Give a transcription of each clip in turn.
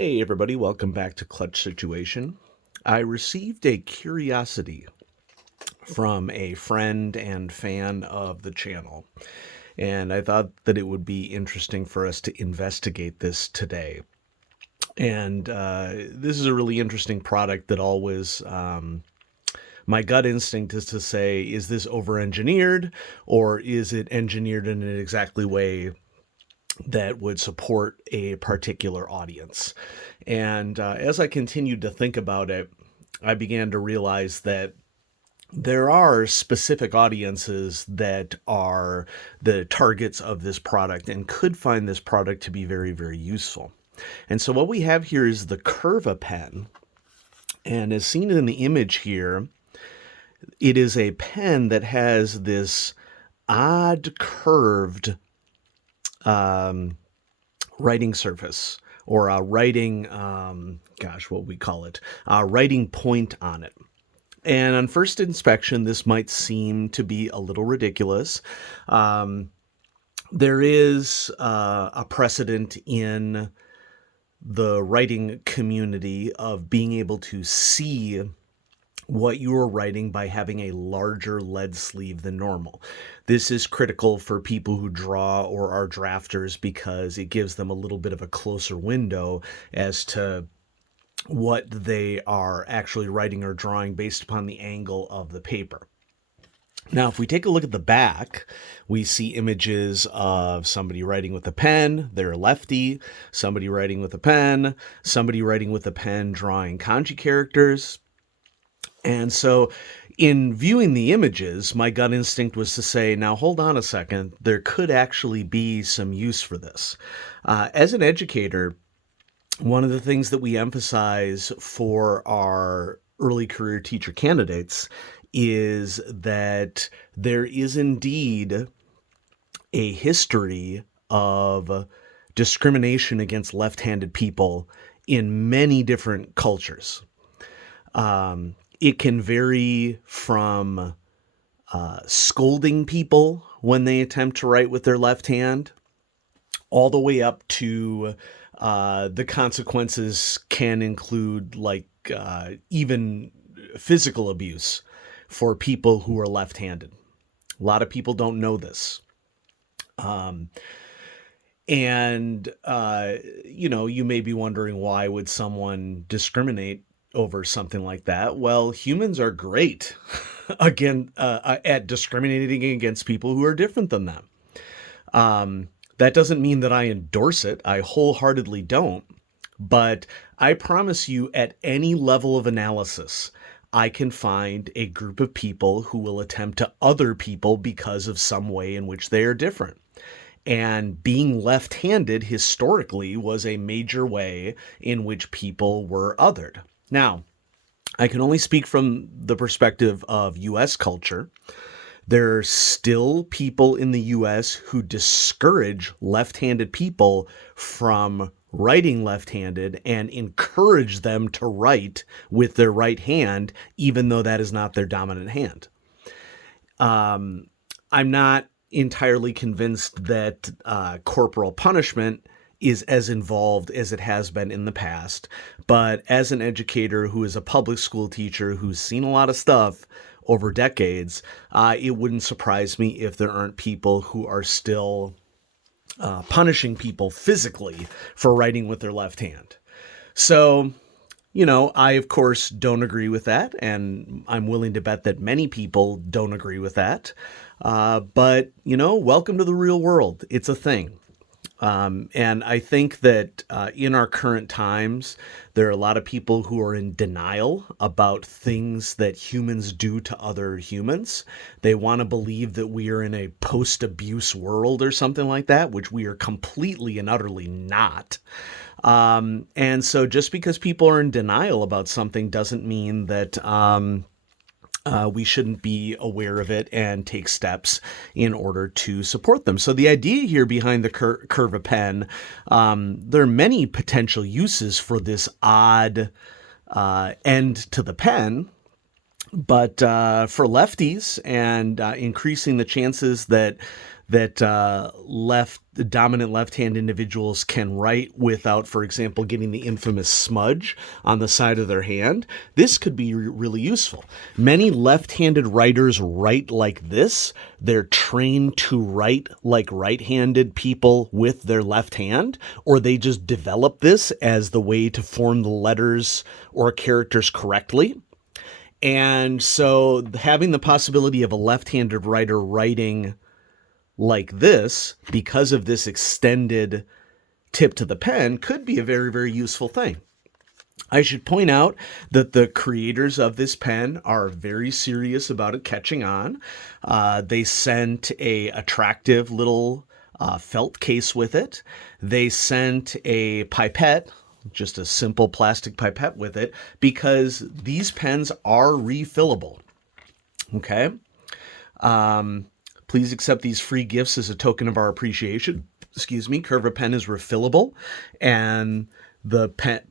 Hey everybody, welcome back to Clutch Situation. I received a curiosity from a friend and fan of the channel, and I thought that it would be interesting for us to investigate this today. And this is a really interesting product that always, my gut instinct is to say, is this over-engineered, or is it engineered in an exactly way that would support a particular audience? And as I continued to think about it, I began to realize that there are specific audiences that are the targets of this product and could find this product to be very, very useful. And so what we have here is the Curva pen. And as seen in the image here, it is a pen that has this odd curved writing surface, or a writing, what we call it, a writing point on it. And on first inspection, this might seem to be a little ridiculous. There is a precedent in the writing community of being able to see what you're writing by having a larger lead sleeve than normal. This is critical for people who draw or are drafters because it gives them a little bit of a closer window as to what they are actually writing or drawing based upon the angle of the paper. Now, if we take a look at the back, we see images of somebody writing with a pen, they're a lefty, somebody writing with a pen, somebody writing with a pen drawing kanji characters. And so in viewing the images, my gut instinct was to say, now hold on a second, there could actually be some use for this. As an educator, one of the things that we emphasize for our early career teacher candidates is that there is indeed a history of discrimination against left-handed people in many different cultures. It can vary from scolding people when they attempt to write with their left hand, all the way up to the consequences can include even physical abuse for people who are left-handed. A lot of people don't know this. You may be wondering, why would someone discriminate over something like that? Well, humans are great at discriminating against people who are different than them. That doesn't mean that I endorse it. I wholeheartedly don't. But I promise you, at any level of analysis, I can find a group of people who will attempt to other people because of some way in which they are different. And being left-handed historically was a major way in which people were othered. Now, I can only speak from the perspective of U.S. culture. There are still people in the U.S. who discourage left-handed people from writing left-handed and encourage them to write with their right hand, even though that is not their dominant hand. I'm not entirely convinced that corporal punishment is as involved as it has been in the past. But as an educator who is a public school teacher who's seen a lot of stuff over decades, it wouldn't surprise me if there aren't people who are still punishing people physically for writing with their left hand. So, I, of course, don't agree with that, and I'm willing to bet that many people don't agree with that. But, welcome to the real world. It's a thing. And I think that in our current times, there are a lot of people who are in denial about things that humans do to other humans. They want to believe that we are in a post-abuse world or something like that, which we are completely and utterly not. And so just because people are in denial about something doesn't mean that we shouldn't be aware of it and take steps in order to support them. So the idea here behind the Curva pen, there are many potential uses for this odd end to the pen. But for lefties and increasing the chances that that dominant left-hand individuals can write without, for example, getting the infamous smudge on the side of their hand. This could be really useful. Many left-handed writers write like this. They're trained to write like right-handed people with their left hand, or they just develop this as the way to form the letters or characters correctly. And so having the possibility of a left-handed writer writing like this, because of this extended tip to the pen, could be a very, very useful thing. I should point out that the creators of this pen are very serious about it catching on. They sent a attractive little felt case with it. They sent a pipette, just a simple plastic pipette with it, because these pens are refillable. Okay. Please accept these free gifts as a token of our appreciation. Excuse me. Curva pen is refillable, and the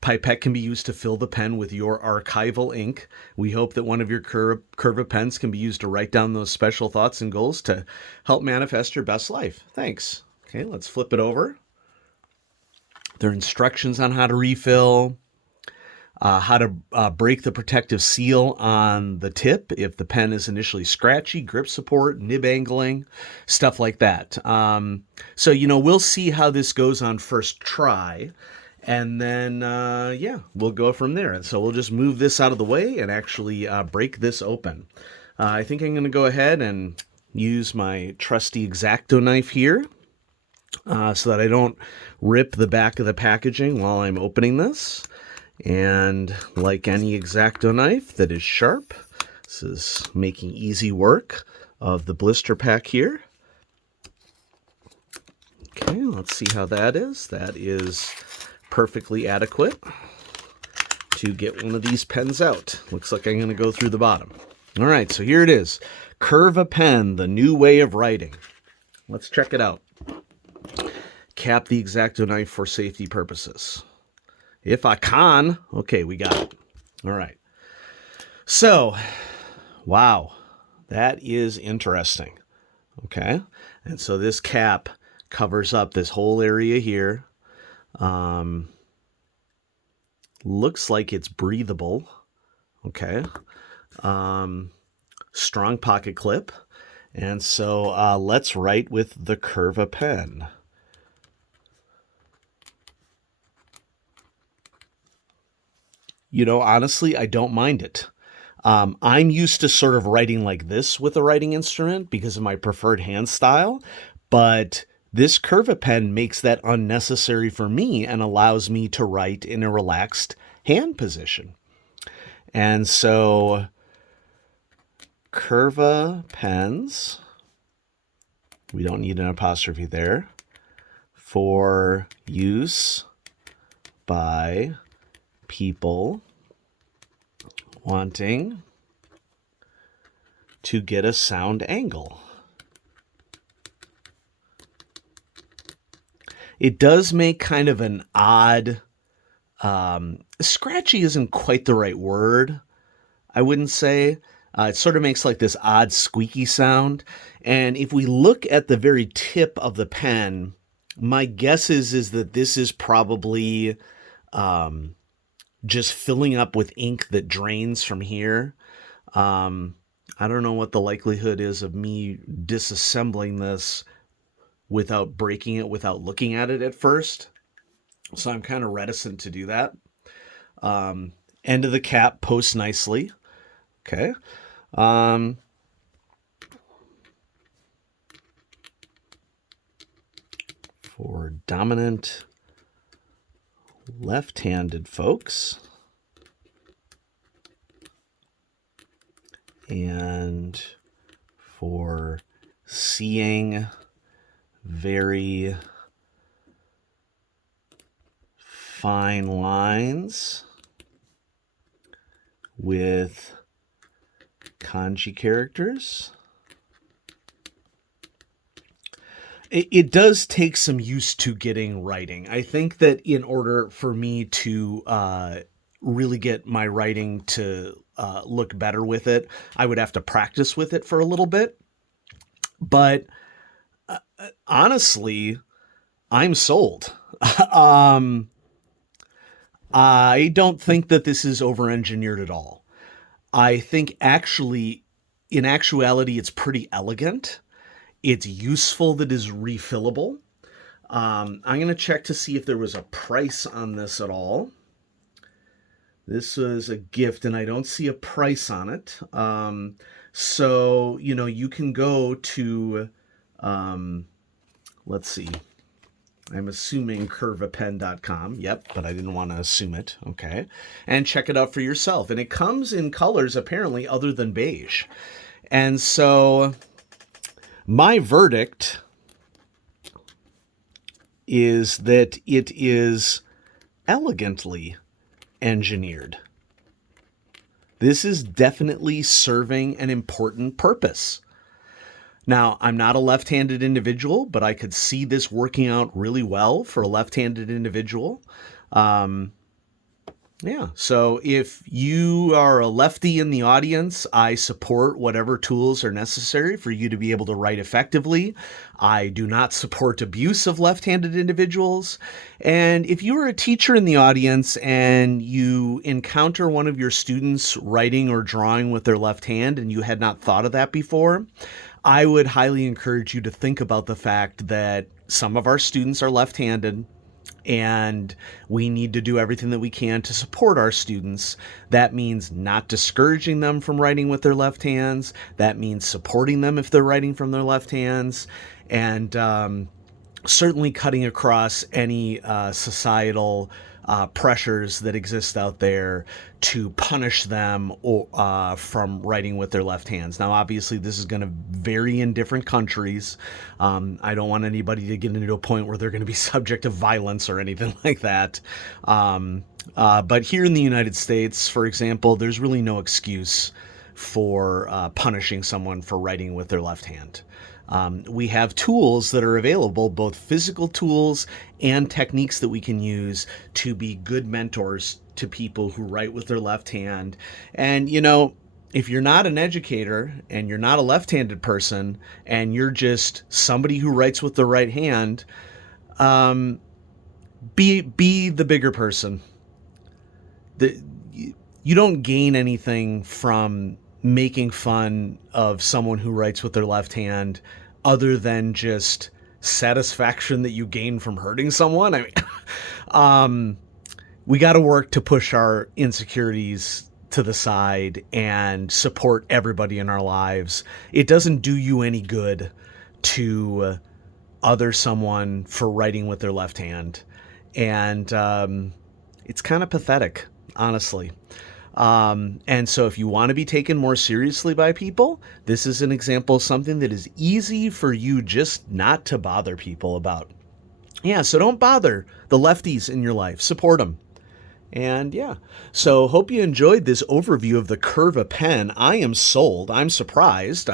pipette can be used to fill the pen with your archival ink. We hope that one of your Curva pens can be used to write down those special thoughts and goals to help manifest your best life. Thanks. Okay, let's flip it over. There are instructions on how to refill, how to break the protective seal on the tip if the pen is initially scratchy, grip support, nib angling, stuff like that. So, we'll see how this goes on first try, and then, we'll go from there. And so we'll just move this out of the way and actually break this open. I think I'm going to go ahead and use my trusty X-Acto knife here so that I don't rip the back of the packaging while I'm opening this. And like any X-Acto knife that is sharp, this is making easy work of the blister pack here. Okay, let's see how that is. That is perfectly adequate to get one of these pens out. Looks like I'm going to go through the bottom. All right, so here it is. Curva pen, the new way of writing. Let's check it out. Cap the X-Acto knife for safety purposes. If I can. Okay, we got it. All right. So, wow, that is interesting. Okay, and so this cap covers up this whole area here. Looks like it's breathable. Okay. Strong pocket clip. And so let's write with the Curva pen. Honestly, I don't mind it. I'm used to sort of writing like this with a writing instrument because of my preferred hand style, but this Curva pen makes that unnecessary for me and allows me to write in a relaxed hand position. And so Curva pens, we don't need an apostrophe there, for use by people wanting to get a sound angle. It does make kind of an odd, scratchy isn't quite the right word, I wouldn't say. It sort of makes like this odd squeaky sound. And if we look at the very tip of the pen, my guess is that this is probably just filling up with ink that drains from here. I don't know what the likelihood is of me disassembling this without breaking it, without looking at it at first. So I'm kind of reticent to do that. End of the cap posts nicely. Okay. For dominant left-handed folks, and for seeing very fine lines with kanji characters. It does take some use to getting writing. I think that in order for me to really get my writing to look better with it, I would have to practice with it for a little bit. But Honestly, I'm sold. um, I don't think that this is over-engineered at all. I think actually, in actuality, it's pretty elegant. It's useful that is refillable. I'm going to check to see if there was a price on this at all. This was a gift, and I don't see a price on it. So, you can go to, let's see, I'm assuming curvapen.com. Yep, but I didn't want to assume it. Okay. And check it out for yourself. And it comes in colors, apparently, other than beige. And so my verdict is that it is elegantly engineered. This is definitely serving an important purpose. Now, I'm not a left-handed individual, but I could see this working out really well for a left-handed individual. Yeah, so if you are a lefty in the audience, I support whatever tools are necessary for you to be able to write effectively. I do not support abuse of left-handed individuals. And if you are a teacher in the audience and you encounter one of your students writing or drawing with their left hand and you had not thought of that before, I would highly encourage you to think about the fact that some of our students are left-handed, and we need to do everything that we can to support our students. That means not discouraging them from writing with their left hands. That means supporting them if they're writing from their left hands, and certainly cutting across any societal pressures that exist out there to punish them from writing with their left hands. Now, obviously, this is going to vary in different countries. I don't want anybody to get into a point where they're going to be subject to violence or anything like that. But here in the United States, for example, there's really no excuse for punishing someone for writing with their left hand. We have tools that are available, both physical tools and techniques that we can use to be good mentors to people who write with their left hand. And, if you're not an educator and you're not a left-handed person and you're just somebody who writes with the right hand, be the bigger person. You don't gain anything from making fun of someone who writes with their left hand other than just satisfaction that you gain from hurting someone. I mean, we got to work to push our insecurities to the side and support everybody in our lives. It doesn't do you any good to other someone for writing with their left hand. And it's kind of pathetic, honestly. And so if you want to be taken more seriously by people, this is an example of something that is easy for you just not to bother people about. Yeah, so don't bother the lefties in your life. Support them. And yeah, so hope you enjoyed this overview of the Curva pen. I am sold. I'm surprised.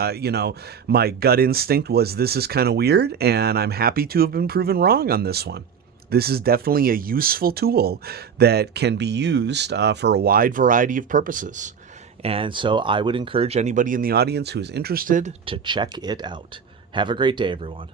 My gut instinct was this is kind of weird, and I'm happy to have been proven wrong on this one. This is definitely a useful tool that can be used for a wide variety of purposes. And so I would encourage anybody in the audience who is interested to check it out. Have a great day, everyone.